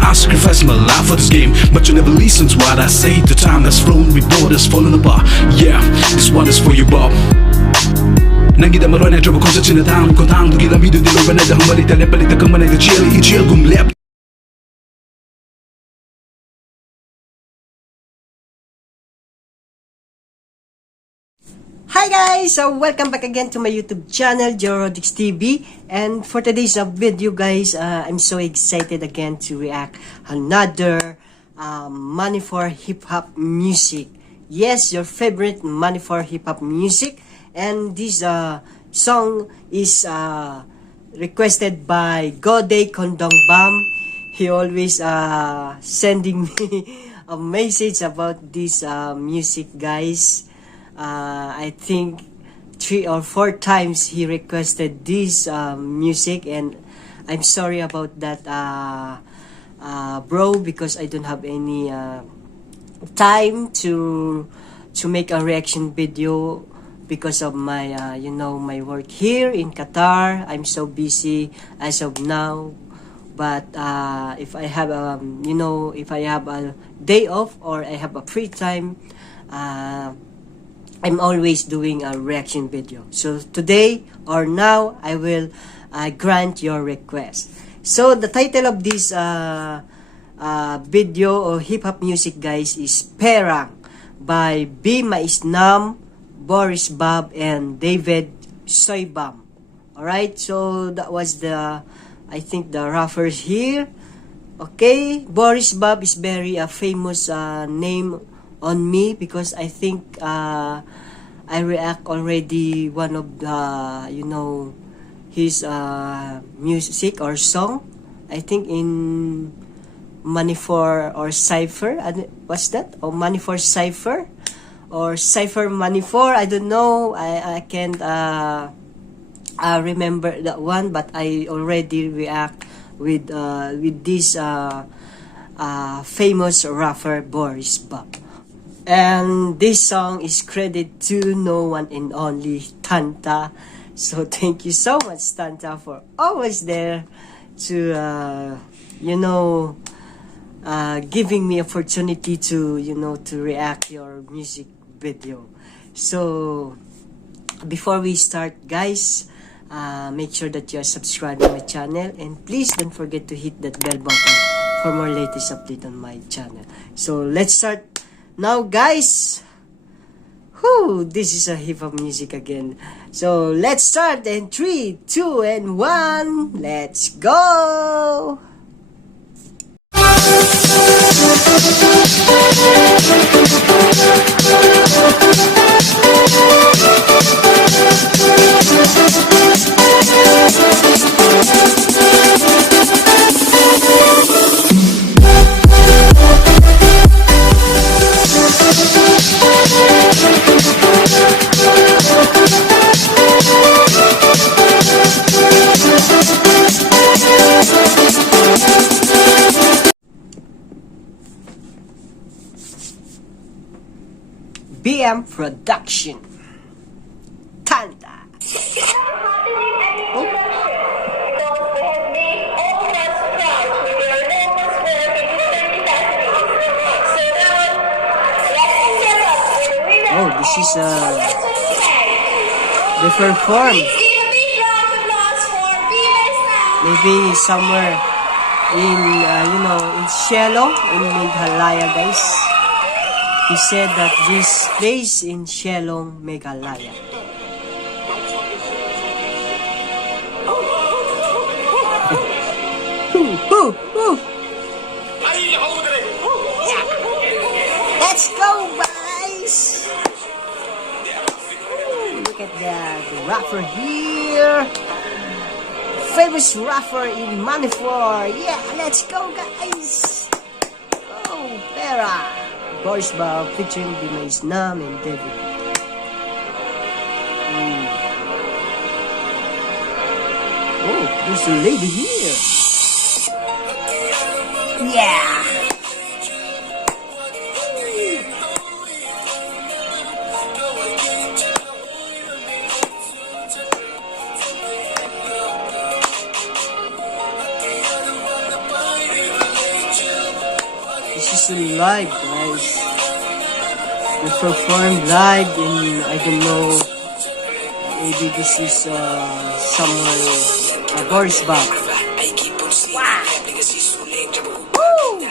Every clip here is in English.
I sacrifice my life for this game, but you never listen to what I say. The time that's flown with borders falling apart. Yeah, this one is for you, Bob. Nangida marone trouble cause it's in the town. Kontang to gila video dilo banay da humali tele palit ka manay da chill i chill gumlep. Hi guys! So welcome back again to my YouTube channel, Jorodix TV. And for today's video guys, I'm so excited again to react another Manipur hip-hop music. Yes, your favorite Manipur hip-hop music. And this song is requested by Gode Kondongbam. He always sending me a message about this music guys. I think 3 or 4 times he requested this music, and I'm sorry about that, bro, because I don't have any time to make a reaction video because of my my work here in Qatar. I'm so busy as of now, but if I have if I have a day off or I have a free time, I'm always doing a reaction video. So today or now I will grant your request. So the title of this video or hip-hop music guys is Perang by Maisnam, Boris, Bob, and David Soibam. Alright, so that was the, I think, the rappers here. Okay, Boris Bob is very famous name on me because I think I react already one of the his music or song, I think in Manipur or Cypher. What's that? Or Manipur Cypher or Cypher Manipur, I don't know. I can't remember that one, but I already react with this famous rapper Boris Bob. And this song is credited to no one and only Tantha. So thank you so much, Tantha, for always there to giving me opportunity to to react your music video. So before we start guys, make sure that you are subscribed to my channel, and please don't forget to hit that bell button for more latest update on my channel. So let's start now guys. This is a hip-hop music again. So let's start in 3, 2, and 1. Let's go! BM Production. Tantha. Oh, this is different form. Maybe somewhere in in Shillong, in Meghalaya, guys. He said that this place in Shillong, Meghalaya. Let's go, guys! Look at the rapper here. Famous rapper in Manipur. Yeah, let's go, guys! Oh, Perang. Boris Bob featuring Maisnam and David. Oh, there's a lady here. Yeah. This is in live, guys. They perform live in, I don't know, maybe this is somewhere, Boris Bab. Wow! Woo!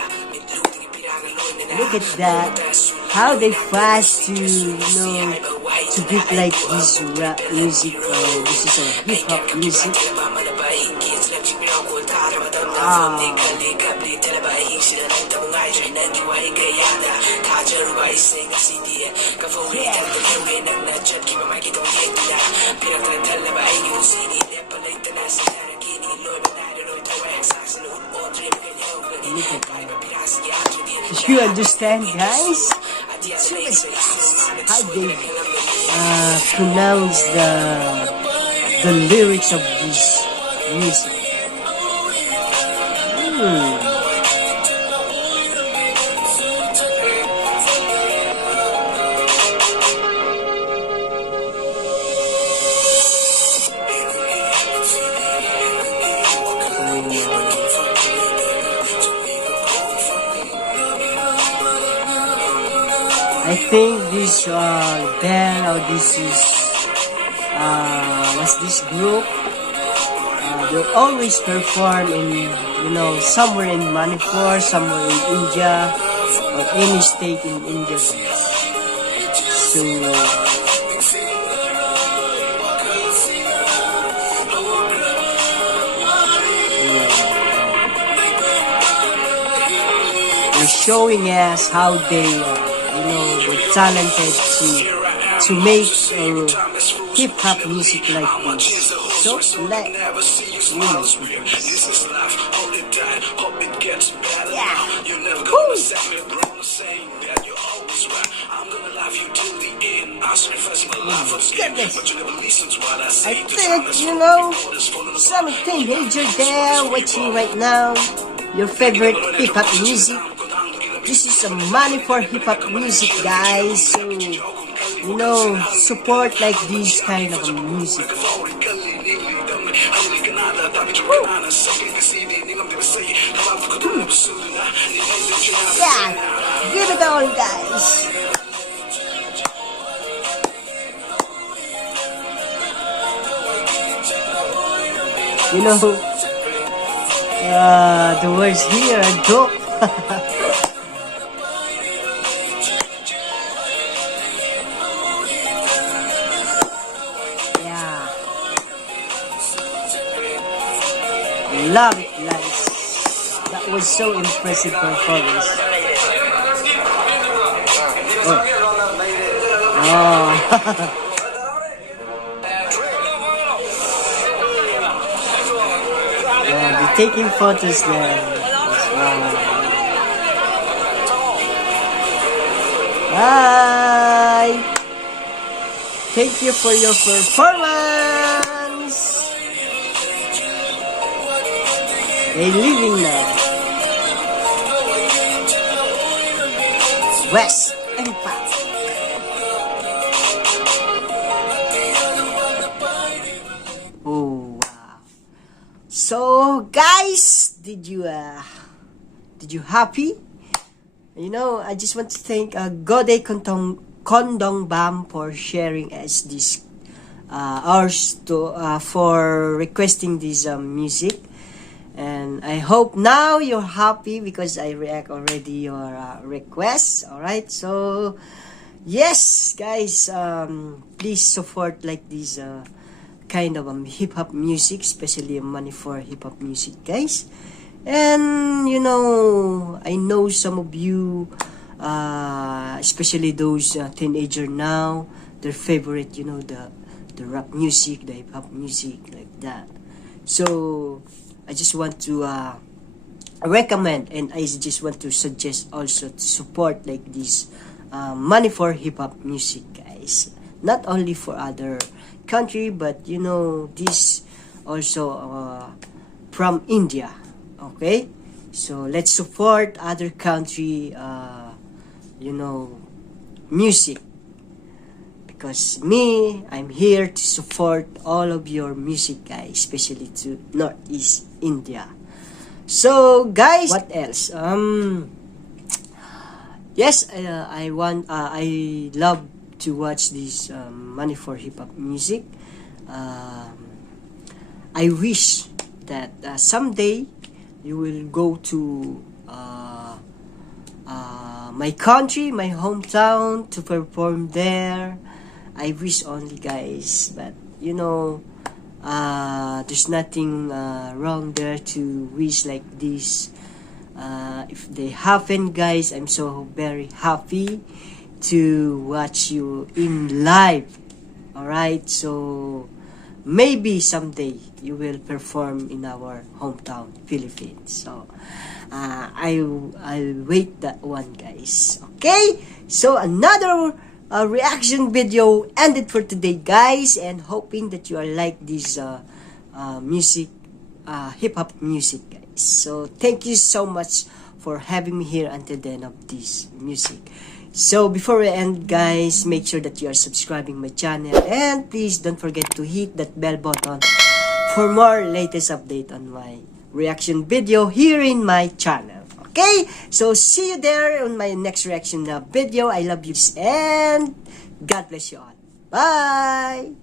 Look at that. How they fast to, to beat like this rap music. This is a hip-hop music. Look at that. You understand, guys? How they pronounce the lyrics of this music. I think this band or this is what's this group? They always perform in somewhere in Manipur, somewhere in India, or any state in India. So they're showing us how they were talented to make hip-hop music like this. So let I think some teenager there watching right now your favorite hip-hop music. This is a Manipur hip-hop music, guys. So, support like this kind of music. Yeah, give it all, guys. The words here are dope. Love it, guys. That was so impressive performance. They're taking photos there. Bye. Thank you for your performance. They're leaving now. West and Fast. Oh wow! So guys, did you happy? I just want to thank Gode Kondong Bam for sharing us this hours for requesting this music. And I hope now you're happy because I react already your requests. Alright, so yes guys, please support like this kind of hip-hop music, especially money for hip-hop music, guys. And I know some of you, especially those teenager now, their favorite, the rap music, the hip-hop music, like that. So I just want to recommend, and I just want to suggest also to support like this money for hip-hop music, guys. Not only for other country, but this also from India. Okay, so let's support other country music, because I'm here to support all of your music, guys, especially to Northeast India. So guys, what else? Yes, I love to watch this Manipur hip-hop music. Um, I wish that someday you will go to my country, my hometown, to perform there. I wish only, guys, but you know, there's nothing wrong there to wish like this. If they happen, guys, I'm so very happy to watch you in live. Alright, so maybe someday you will perform in our hometown, Philippines. So I'll wait that one, guys. Okay, so another reaction video ended for today, guys, and hoping that you are like this music, hip-hop music, guys. So thank you so much for having me here until the end of this music. So before we end, guys, make sure that you are subscribing my channel, and please don't forget to hit that bell button for more latest update on my reaction video here in my channel. Okay, so see you there on my next reaction video. I love you and God bless you all. Bye.